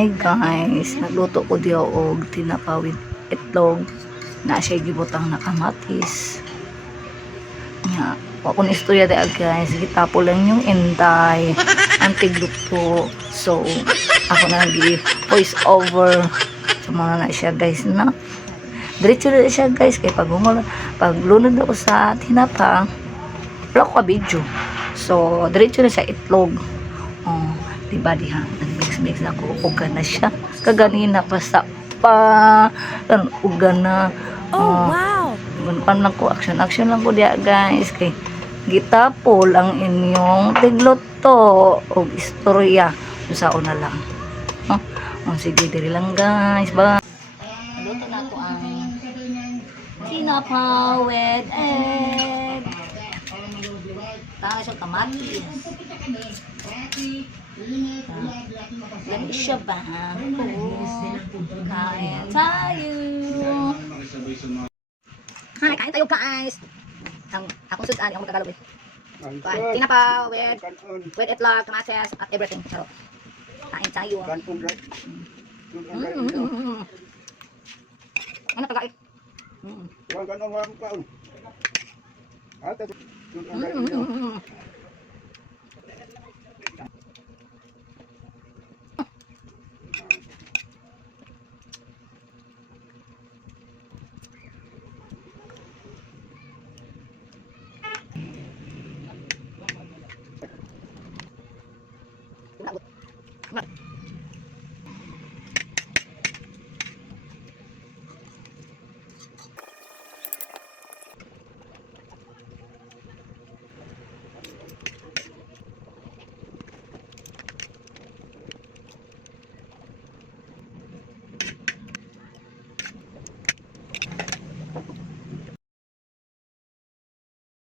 Hi guys, nagluto ko diyo og tinapawid itlog na siya gibutang na kamatis. Nya, wa ko istorya da guys, gitapo lang yung inday ang tigluto. So, ako na gi voice over sa mga na siya guys na. Diretso na siya guys kay paglunod ako sa tinapa, wala ko ka video. So, diretso na siya itlog. Oh, diba diha? Nag-mix ako. Uga na siya. Kaganina pa sa uga na. Oh, wow! Pan lang ko. Action lang ko diya guys. Kay gitapol ang inyong tigluto o istorya. Usao na lang. Oh, sige, diri lang guys. Bye. Luto na ko ang tinapa with egg. Tayo sa kamatis. Yan siya ba? Kain tayo. Hi, kain tayo guys. Akong sudan, akong Tagalog eh. Tinapa with itlog, kamatis, at everything. So, kain tayo. Ano tagait?